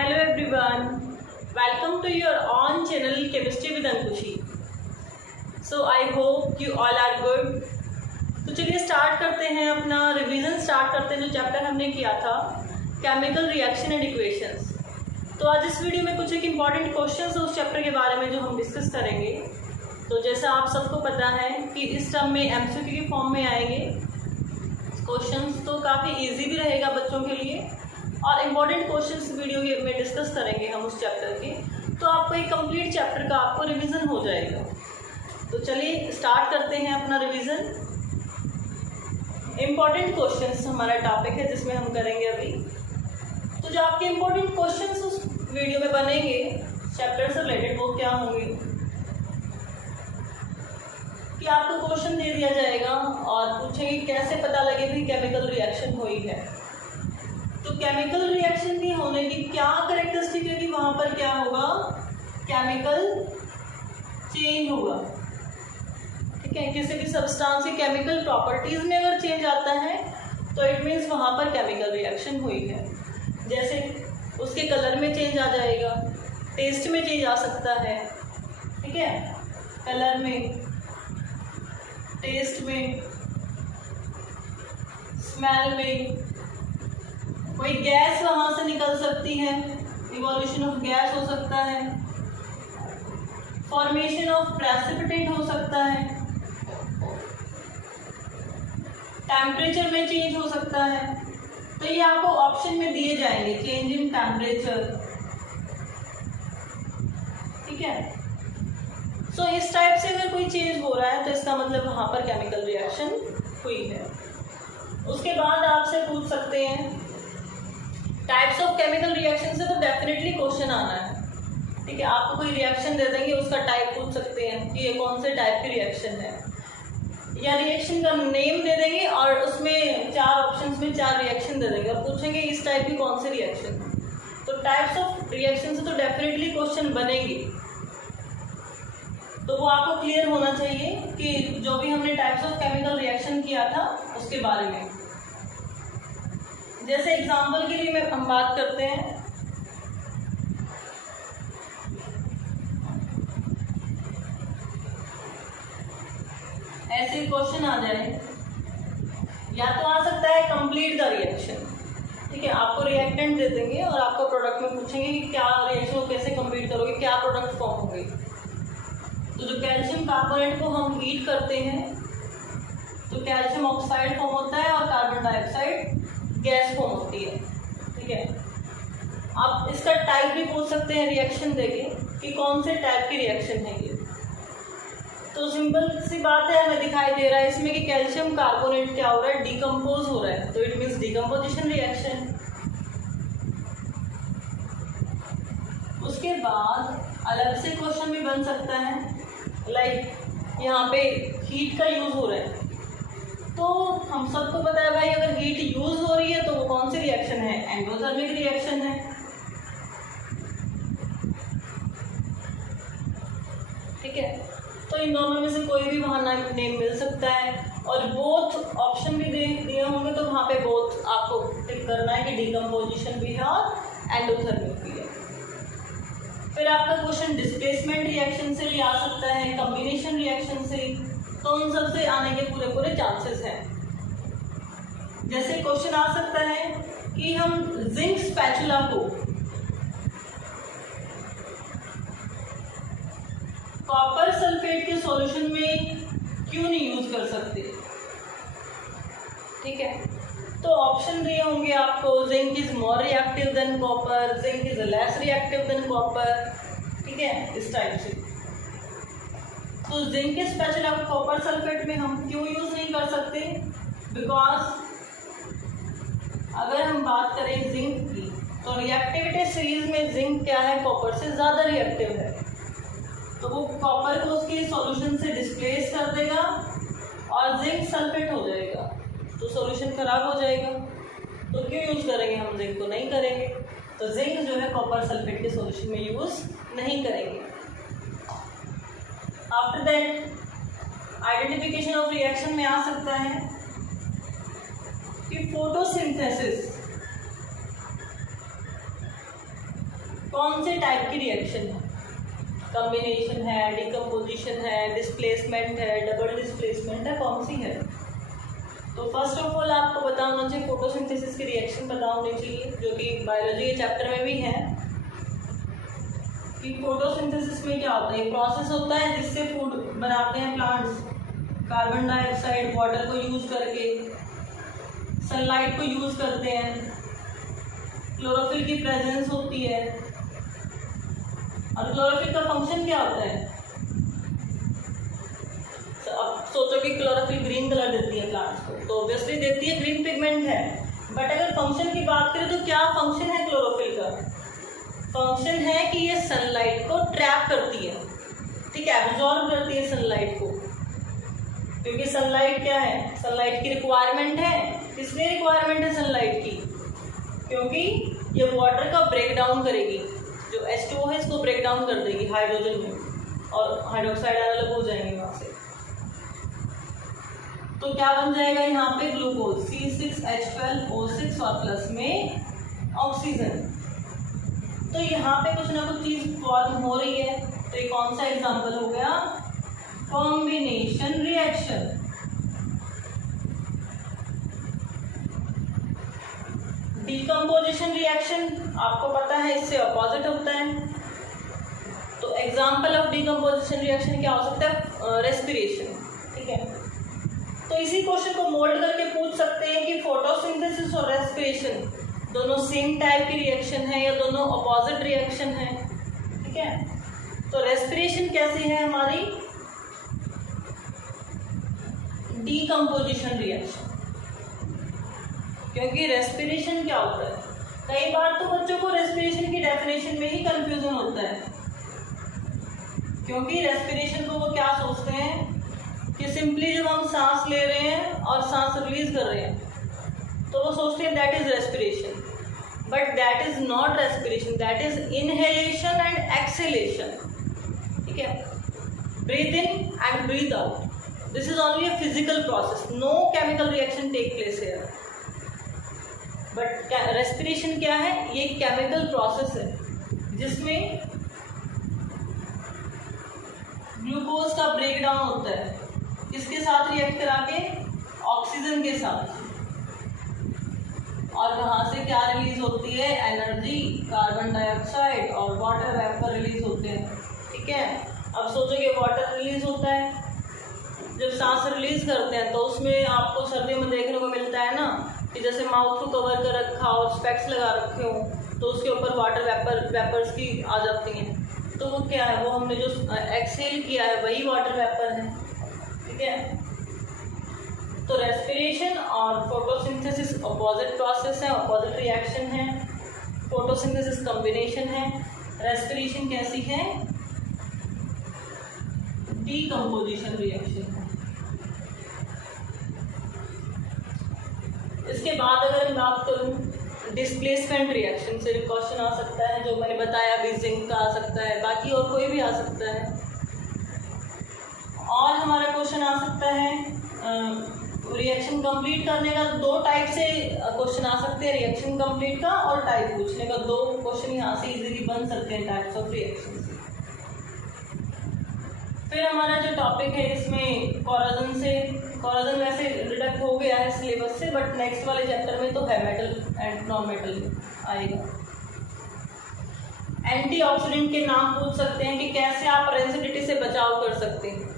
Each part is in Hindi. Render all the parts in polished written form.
Hello everyone, welcome to your own channel Chemistry with Ankushi. So I hope you all are good. तो चलिए स्टार्ट करते हैं अपना रिवीजन स्टार्ट करते हैं जो चैप्टर हमने किया था केमिकल रिएक्शन एंड इक्वेशंस। तो आज इस वीडियो में कुछ एक इम्पॉर्टेंट क्वेश्चंस उस चैप्टर के बारे में जो हम डिस्कस करेंगे। तो जैसा आप सबको पता है कि इस टर्म में एमसीक्यू की फॉर्म में आएंगे क्वेश्चंस, तो काफ़ी इजी भी रहेगा बच्चों के लिए और इम्पॉर्टेंट क्वेश्चंस वीडियो में डिस्कस करेंगे हम उस चैप्टर के। तो आपको एक कंप्लीट चैप्टर का आपको रिवीजन हो जाएगा। तो चलिए स्टार्ट करते हैं अपना रिवीजन। इम्पॉर्टेंट क्वेश्चंस हमारा टॉपिक है जिसमें हम करेंगे अभी। तो जो आपके इम्पोर्टेंट क्वेश्चंस उस वीडियो में बनेंगे चैप्टर से रिलेटेड वो क्या होंगे कि आपको क्वेश्चन दे दिया जाएगा और पूछेंगे कैसे पता लगे भी केमिकल रिएक्शन हुई है। तो केमिकल रिएक्शन की होने की क्या कैरेक्टरिस्टिक है कि वहाँ पर क्या होगा, केमिकल चेंज होगा। ठीक है, किसी भी सब्सटेंस की केमिकल प्रॉपर्टीज में अगर चेंज आता है तो इट मीन्स वहाँ पर केमिकल रिएक्शन हुई है। जैसे उसके कलर में चेंज आ जाएगा, टेस्ट में चेंज आ सकता है, ठीक है, कलर में, टेस्ट में, स्मेल में, कोई गैस वहाँ से निकल सकती है, इवोल्यूशन ऑफ गैस हो सकता है, फॉर्मेशन ऑफ प्रेसिपिटेट हो सकता है, टेम्परेचर में चेंज हो सकता है। तो ये आपको ऑप्शन में दिए जाएंगे, चेंज इन टेम्परेचर, ठीक है। सो इस टाइप से अगर कोई चेंज हो रहा है तो इसका मतलब वहाँ पर केमिकल रिएक्शन हुई है। उसके बाद आपसे पूछ सकते हैं टाइप्स ऑफ केमिकल रिएक्शन से, तो डेफिनेटली क्वेश्चन आना है, ठीक है। आपको कोई रिएक्शन दे देंगे, उसका टाइप पूछ सकते हैं कि ये कौन से टाइप की रिएक्शन है, या रिएक्शन का नेम दे देंगे और उसमें 4 ऑप्शंस में 4 रिएक्शन दे देंगे और पूछेंगे इस टाइप की कौन सी रिएक्शन है। तो टाइप्स ऑफ रिएक्शन से तो डेफिनेटली क्वेश्चन बनेंगे। तो वो आपको क्लियर होना चाहिए कि जो भी हमने टाइप्स ऑफ केमिकल रिएक्शन किया था उसके बारे में। जैसे एग्जाम्पल के लिए हम बात करते हैं, ऐसे क्वेश्चन आ जाए, या तो आ सकता है कंप्लीट द रिएक्शन, ठीक है। आपको रिएक्टेंट दे देंगे और आपको प्रोडक्ट में पूछेंगे कि क्या रिएक्शन को कैसे कंप्लीट करोगे, क्या प्रोडक्ट फॉर्म होंगे। तो जो कैल्शियम कार्बोनेट को हम हीट करते हैं तो कैल्शियम ऑक्साइड फॉर्म होता है और कार्बन डाइऑक्साइड गैस फॉर्म होती है, ठीक है। आप इसका टाइप भी पूछ सकते हैं रिएक्शन देके कि कौन से टाइप की रिएक्शन है ये। तो सिंपल सी बात है, हमें दिखाई दे रहा है इसमें कि कैल्शियम कार्बोनेट क्या हो रहा है, डिकम्पोज हो रहा है, तो इट मीन्स डिकम्पोजिशन रिएक्शन। उसके बाद अलग से क्वेश्चन भी बन सकता है, लाइक यहाँ पे हीट का यूज हो रहा है, तो हम सबको पता है भाई अगर हीट यूज हो रही है तो वो कौन सी रिएक्शन है, एंडोथर्मिक रिएक्शन है, ठीक है। तो इन दोनों में से कोई भी वहाँ नेम मिल सकता है और बोथ ऑप्शन भी दिए होंगे, तो वहाँ पे बोथ आपको टिक करना है कि डिकम्पोजिशन भी है और एंडोथर्मिक भी है। फिर आपका क्वेश्चन डिस्प्लेसमेंट रिएक्शन से भी आ सकता है, कॉम्बिनेशन रिएक्शन से, तो उन सब से आने के पूरे चांसेस हैं। जैसे क्वेश्चन आ सकता है कि हम जिंक स्पैचुला को कॉपर सल्फेट के सॉल्यूशन में क्यों नहीं यूज कर सकते, ठीक है। तो ऑप्शन दिए होंगे आपको, zinc is more reactive than copper, zinc is less reactive than copper, ठीक है, इस टाइप से। तो जिंक के स्पैचुला को कॉपर सल्फेट में हम क्यों यूज नहीं कर सकते, बिकॉज अगर हम बात करें जिंक की तो रिएक्टिविटी सीरीज में जिंक क्या है, कॉपर से ज़्यादा रिएक्टिव है, तो वो कॉपर को उसके सॉल्यूशन से डिस्प्लेस कर देगा और जिंक सल्फेट हो जाएगा, तो सॉल्यूशन खराब हो जाएगा। तो क्यों यूज करेंगे हम जिंक को, नहीं करेंगे। तो जिंक जो है कॉपर सल्फेट के सॉल्यूशन में यूज नहीं करेंगे। After that identification of reaction में आ सकता है कि फोटोसिंथेसिस कौन से टाइप की रिएक्शन है, कॉम्बिनेशन है, डिकम्पोजिशन है, डिस्प्लेसमेंट है, डबल डिस्प्लेसमेंट है, कौन सी है? तो फर्स्ट ऑफ ऑल आपको पता होना चाहिए फोटोसिंथेसिस की रिएक्शन पता होनी चाहिए, जो कि बायोलॉजी के चैप्टर में भी है कि फोटोसिंथेसिस में क्या होता है। एक प्रोसेस होता है जिससे फूड बनाते हैं प्लांट्स, कार्बन डाइऑक्साइड वाटर को यूज करके, सनलाइट को यूज करते हैं, क्लोरोफिल की प्रेजेंस होती है। और क्लोरोफिल का फंक्शन क्या होता है? अब सोचो कि क्लोरोफिल ग्रीन कलर देती है प्लांट्स को, तो ऑब्वियसली देती है, ग्रीन पिगमेंट है। बट अगर फंक्शन की बात करें तो क्या फंक्शन है क्लोरोफिल का? फंक्शन है कि ये सनलाइट को ट्रैप करती है, ठीक है, एब्जॉर्ब करती है सनलाइट को, क्योंकि सनलाइट क्या है, सनलाइट की रिक्वायरमेंट है। किसलिए रिक्वायरमेंट है सनलाइट की? क्योंकि ये वाटर का ब्रेक डाउन करेगी, जो H2O है इसको ब्रेक डाउन कर देगी हाइड्रोजन में, और हाइड्रोक्साइड अलग हो जाएंगे वहाँ से। तो क्या बन जाएगा यहाँ पे? ग्लूकोज C6H12O6 और प्लस में ऑक्सीजन। तो यहाँ पे कुछ ना कुछ चीज फॉर्म हो रही है। तो ये कौन सा एग्जांपल हो गया? Combination reaction. डीकम्पोजिशन रिएक्शन आपको पता है इससे अपोजिट होता है। तो एग्जांपल ऑफ डीकम्पोजिशन रिएक्शन क्या हो सकता है? रेस्पिरेशन, ठीक है। तो इसी क्वेश्चन को मोल्ड करके पूछ सकते हैं कि फोटोसिंथेसिस और रेस्पिरेशन दोनों सेम टाइप की रिएक्शन है या दोनों अपोजिट रिएक्शन है, ठीक है। तो रेस्पिरेशन कैसी है हमारी? Decomposition reaction. क्योंकि रेस्पिरेशन क्या होता है, कई बार तो बच्चों को रेस्पिरेशन की डेफिनेशन में ही कंफ्यूजन होता है, क्योंकि रेस्पिरेशन को वो क्या सोचते हैं कि सिंपली जब हम सांस ले रहे हैं और सांस रिलीज कर रहे हैं तो वो सोचते हैं that is respiration, but that is not respiration, that is inhalation and exhalation, ठीक है। Breathe in and breathe out, this is only a physical process, no chemical reaction take place here. But respiration क्या है? ये केमिकल प्रोसेस है जिसमें ग्लूकोज का ब्रेक डाउन होता है, किसके साथ रिएक्ट करा के? ऑक्सीजन के साथ। और वहां से क्या रिलीज होती है? एनर्जी, कार्बन डाइऑक्साइड और वाटर वेपर रिलीज होते हैं, ठीक है। अब सोचो कि वाटर रिलीज होता है, जब सांस रिलीज करते हैं तो उसमें आपको सर्दियों में देखने को मिलता है ना कि जैसे माउथ को कवर कर रखा और स्पेक्स लगा रखे हो तो उसके ऊपर वाटर वेपर्स की आ जाती हैं। तो वो क्या है? वो हमने जो एक्सहेल किया है वही वाटर वेपर है, ठीक है। तो रेस्पिरेशन और फोटोसिंथेसिस अपोजिट प्रोसेस है, अपोजिट रिएक्शन है। फोटोसिंथेसिस कॉम्बिनेशन है, रेस्पिरेशन कैसी है? डीकम्पोजिशन रिएक्शन है। इसके बाद अगर मैं बात करूं डिस्प्लेसमेंट रिएक्शन से क्वेश्चन आ सकता है, जो मैंने बताया अभी जिंक का आ सकता है, बाकी और कोई भी आ सकता है। और हमारा क्वेश्चन आ सकता है रिएक्शन कंप्लीट करने का, दो टाइप से क्वेश्चन आ सकते हैं, रिएक्शन कंप्लीट का और टाइप पूछने का। दो क्वेश्चन यहाँ से इजीली बन सकते हैं टाइप्स ऑफ रिएक्शन से। फिर हमारा जो टॉपिक है इसमें कोरोजन वैसे डिडक्ट हो गया है सिलेबस से, बट नेक्स्ट वाले चैप्टर में तो है मेटल एंड नॉन मेटल आएगा। एंटीऑक्सीडेंट के नाम पूछ सकते हैं कि कैसे आप रेंसिडिटी से बचाव कर सकते हैं।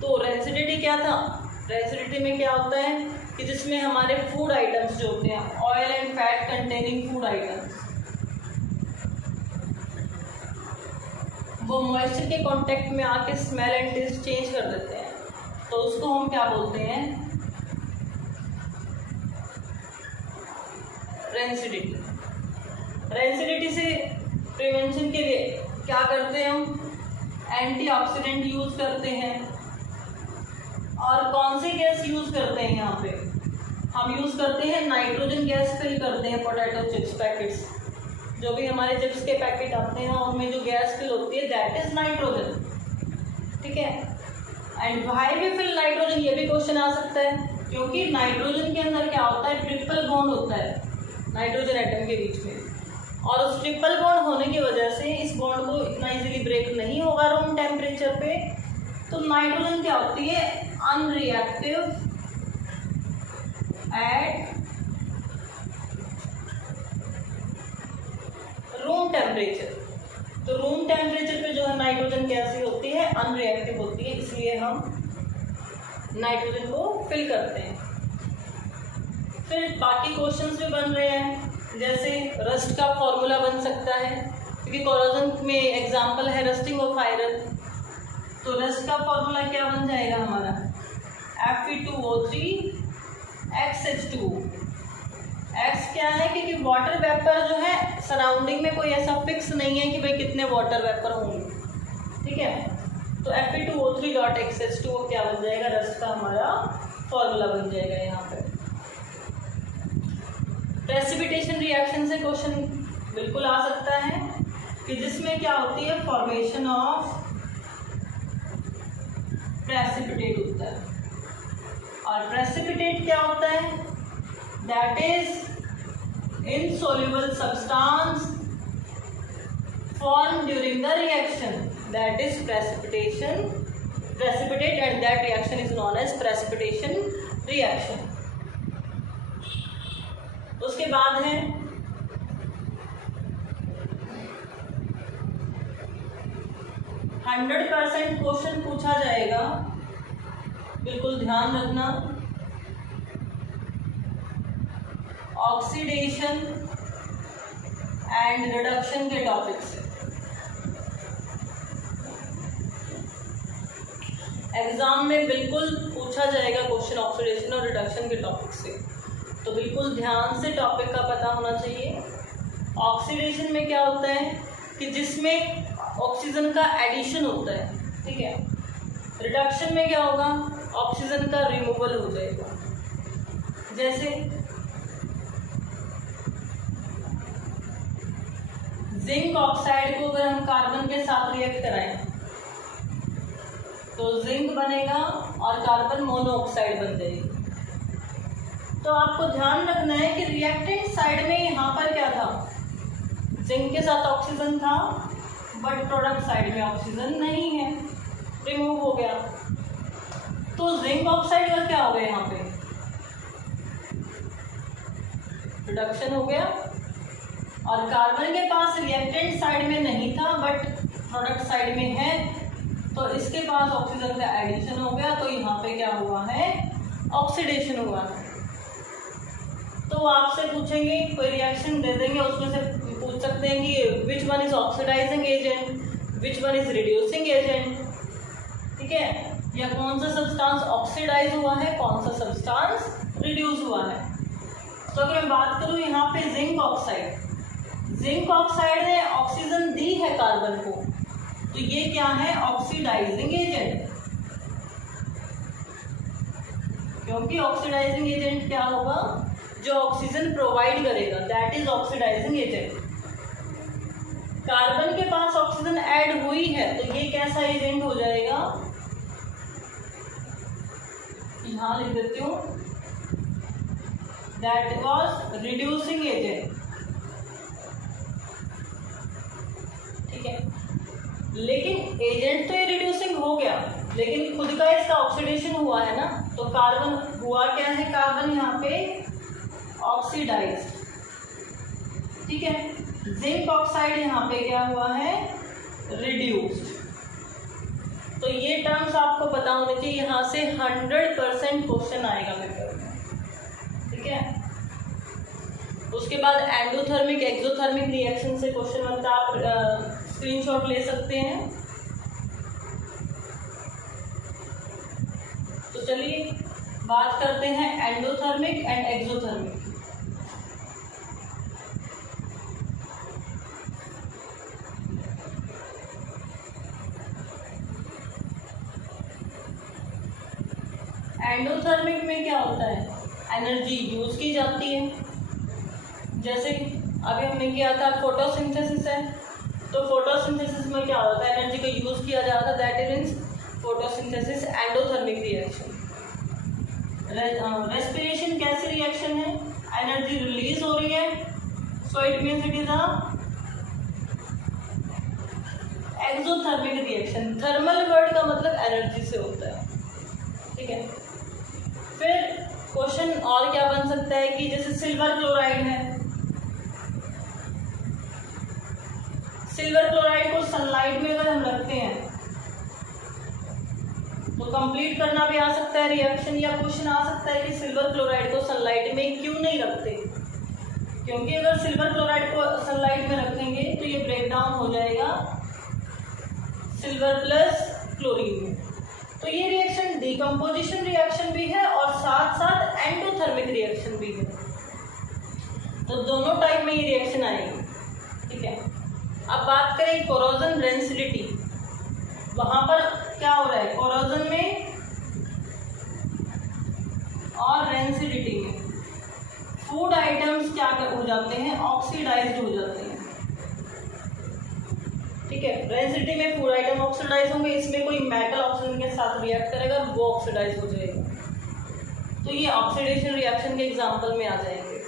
तो रेंसिडिटी क्या था? रेंसिडिटी में क्या होता है कि जिसमें हमारे फूड आइटम्स जो होते हैं, oil and fat containing food items, वो मॉइस्चर के कांटेक्ट में आके स्मेल एंड टेस्ट चेंज कर देते हैं, तो उसको हम क्या बोलते हैं? रेंसिडिटी। रेंसिडिटी से प्रिवेंशन के लिए क्या करते हैं हम? एंटीऑक्सीडेंट यूज करते हैं। और कौन से गैस यूज करते हैं? यहाँ पे हम यूज करते हैं नाइट्रोजन गैस फिल करते हैं पोटैटो चिप्स पैकेट्स, जो भी हमारे चिप्स के पैकेट आते हैं उनमें जो गैस फिल होती है दैट इज नाइट्रोजन, ठीक है। And why we fill nitrogen, ये भी क्वेश्चन आ सकता है, क्योंकि नाइट्रोजन के अंदर क्या होता है? ट्रिपल बॉन्ड होता है नाइट्रोजन एटम के बीच में। और उस ट्रिपल बॉन्ड होने की वजह से इस बॉन्ड को इतना इजीली ब्रेक नहीं होगा रूम टेम्परेचर पे। तो नाइट्रोजन क्या होती है, अनरिएक्टिव एट रूम टेम्परेचर। तो रूम टेम्परेचर पे जो है नाइट्रोजन कैसी होती है, अनरिएक्टिव होती है, इसलिए हम नाइट्रोजन को फिल करते हैं। फिर बाकी क्वेश्चंस भी बन रहे हैं, जैसे रस्ट का फॉर्मूला बन सकता है, क्योंकि कोरोजन में एग्जांपल है रस्टिंग ऑफ आयरन। तो रस्ट का फॉर्मूला क्या बन जाएगा हमारा, Fe2O3 XH2। X क्या है, क्योंकि वाटर वेपर जो है सराउंडिंग में कोई ऐसा फिक्स नहीं है कि भाई कितने वाटर वेपर होंगे, ठीक है। तो Fe2O3.XH2 क्या बन जाएगा, रस्ट का हमारा फॉर्मूला बन जाएगा यहाँ पे। प्रेसिपिटेशन रिएक्शन से क्वेश्चन बिल्कुल आ सकता है कि जिसमें क्या होती है, फॉर्मेशन ऑफ प्रेसिपिटेट होता है। और प्रेसिपिटेट क्या होता है, that is insoluble substance form during the reaction, that is precipitation, precipitate, and that reaction is known as precipitation reaction. उसके बाद है हंड्रेड % क्वेश्चन पूछा जाएगा, बिल्कुल ध्यान रखना, ऑक्सीडेशन एंड रिडक्शन के टॉपिक से। एग्जाम में बिल्कुल पूछा जाएगा क्वेश्चन ऑक्सीडेशन और रिडक्शन के टॉपिक से, तो बिल्कुल ध्यान से टॉपिक का पता होना चाहिए। ऑक्सीडेशन में क्या होता है कि जिसमें ऑक्सीजन का एडिशन होता है, ठीक है। रिडक्शन में क्या होगा, ऑक्सीजन का रिमूवल हो जाएगा। जैसे जिंक ऑक्साइड को अगर हम कार्बन के साथ रिएक्ट कराएं तो जिंक बनेगा और कार्बन मोनोऑक्साइड बन जाएगी। तो आपको ध्यान रखना है कि रिएक्टेंट साइड में यहाँ पर क्या था, जिंक के साथ ऑक्सीजन था, बट प्रोडक्ट साइड में ऑक्सीजन नहीं है, रिमूव हो गया। तो जिंक ऑक्साइड का क्या हो गया, यहाँ पे रिडक्शन हो गया। और कार्बन के पास रिएक्टेंट साइड में नहीं था बट प्रोडक्ट साइड में है, तो इसके पास ऑक्सीजन का एडिशन हो गया, तो यहाँ पे क्या हुआ है, ऑक्सीडेशन हुआ है। तो आपसे पूछेंगे, कोई रिएक्शन दे देंगे, उसमें से पूछ सकते हैं कि which one is oxidising agent, which one is reducing agent, ठीक है, या कौन सा सब्सटेंस ऑक्सीडाइज हुआ है, कौन सा सब्सटेंस रिड्यूस हुआ है। तो अगर मैं बात करूँ यहाँ पे जिंक ऑक्साइड, जिंक ऑक्साइड ने ऑक्सीजन दी है कार्बन को, तो ये क्या है, ऑक्सीडाइजिंग एजेंट, क्योंकि ऑक्सीडाइजिंग एजेंट क्या होगा, जो ऑक्सीजन प्रोवाइड करेगा, that is oxidising agent. Carbon के पास ऑक्सीजन ऐड हुई है, तो ये कैसा एजेंट हो जाएगा, यहां लिख देती हूं, दैट वाज रिड्यूसिंग एजेंट, ठीक है। लेकिन एजेंट तो ये रिड्यूसिंग हो गया, लेकिन खुद का इसका ऑक्सीडेशन हुआ है ना, तो कार्बन हुआ क्या है, कार्बन यहाँ पे ऑक्सीडाइज, ठीक है। जिंक ऑक्साइड यहाँ पे क्या हुआ है, रिड्यूस्ड। तो ये टर्म्स आपको पता होने चाहिए, यहाँ से 100% क्वेश्चन आएगा पेपर में, ठीक है। उसके बाद एंडोथर्मिक एक्सोथर्मिक रिएक्शन से क्वेश्चन बनता है, आप स्क्रीनशॉट ले सकते हैं। तो चलिए बात करते हैं एंडोथर्मिक एंड एक्सोथर्मिक। एंडोथर्मिक में क्या होता है, एनर्जी यूज की जाती है, जैसे अभी हमने किया था फोटोसिंथेसिस है, तो फोटोसिंथेसिस में क्या होता है, एनर्जी का यूज किया जाता है, that means photosynthesis endothermic reaction. Respiration कैसी रिएक्शन है, एनर्जी रिलीज हो रही है, so it means it is a endothermic reaction, thermal word का मतलब एनर्जी से होता है, ठीक है। फिर क्वेश्चन और क्या बन सकता है कि जैसे सिल्वर क्लोराइड है, सिल्वर क्लोराइड को सनलाइट में अगर हम रखते हैं तो कंप्लीट करना भी आ सकता है रिएक्शन, या क्वेश्चन आ सकता है कि सिल्वर क्लोराइड को सनलाइट में क्यों नहीं रखते, क्योंकि अगर सिल्वर क्लोराइड को सनलाइट में रखेंगे तो ये ब्रेक डाउन हो जाएगा सिल्वर प्लस क्लोरीन में। तो ये रिएक्शन डिकम्पोजिशन रिएक्शन भी है और साथ साथ एंडोथर्मिक रिएक्शन भी है, तो दोनों टाइप में ये रिएक्शन आएगी, ठीक है। अब बात करें कोरोजन रेंसिडिटी, वहां पर क्या हो रहा है कोरोजन में और रेंसिडिटी में फूड आइटम्स क्या हो जाते हैं, ऑक्सीडाइज्ड हो जाते हैं, ठीक है। रेंसिडिटी में फूड आइटम ऑक्सीडाइज होंगे, इसमें कोई मेटल ऑक्सीजन के साथ रिएक्ट करेगा, वो ऑक्सीडाइज हो जाएगा, तो ये ऑक्सीडेशन रिएक्शन के एग्जांपल में आ जाएंगे,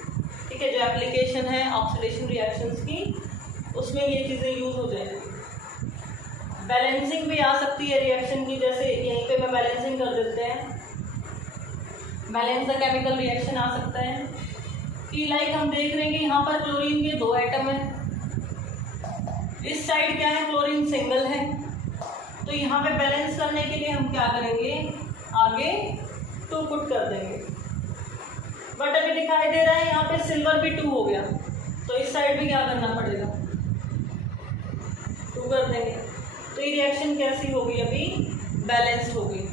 ठीक है। जो एप्लीकेशन है ऑक्सीडेशन रिएक्शंस की, उसमें ये चीज़ें यूज हो जाएंगी। बैलेंसिंग भी आ सकती है रिएक्शन की, जैसे यहीं पे मैं बैलेंसिंग कर देते हैं, बैलेंस द केमिकल रिएक्शन आ सकता है कि लाइक हम देख रहे हैं कि यहाँ पर क्लोरीन के 2 एटम है, इस साइड क्या है क्लोरीन सिंगल है, तो यहाँ पे बैलेंस करने के लिए हम क्या करेंगे, आगे 2 पुट कर देंगे, बट अभी दिखाई दे रहा है यहाँ पे सिल्वर भी 2 हो गया, तो इस साइड भी क्या करना पड़ेगा, 2 कर देंगे, तो ये रिएक्शन कैसी होगी, अभी बैलेंस्ड होगी।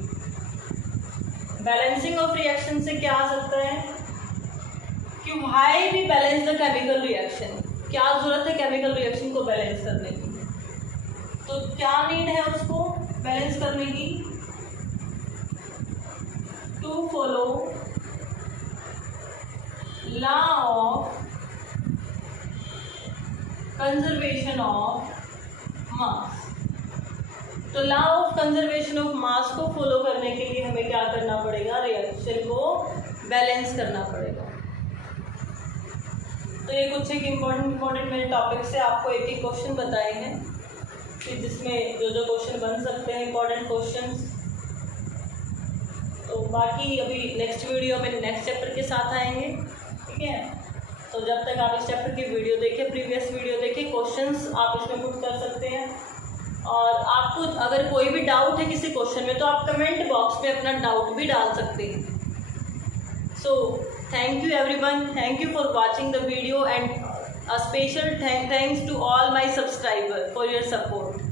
बैलेंसिंग ऑफ रिएक्शन से क्या आ सकता है कि why we balance the chemical reaction, क्या जरूरत है केमिकल रिएक्शन को बैलेंस करने की, तो क्या नीड है उसको बैलेंस करने की, to follow law of conservation of mass. तो law of conservation of mass को फॉलो करने के लिए हमें क्या करना पड़ेगा, रिएक्शन को बैलेंस करना पड़ेगा। तो ये कुछ एक इम्पोर्टेंट मेरे टॉपिक से आपको एक एक क्वेश्चन बताए हैं कि जिसमें जो जो क्वेश्चन बन सकते हैं इम्पोर्टेंट क्वेश्चंस। तो बाकी अभी नेक्स्ट वीडियो में नेक्स्ट चैप्टर के साथ आएंगे, ठीक है। तो जब तक आप इस चैप्टर की वीडियो देखें, प्रीवियस वीडियो देखें, क्वेश्चंस आप इसमें पुट कर सकते हैं, और आपको अगर कोई भी डाउट है किसी क्वेश्चन में तो आप कमेंट बॉक्स में अपना डाउट भी डाल सकते हैं। सो thank you everyone, thank you for watching the video, and a special thanks to all my subscribers for your support.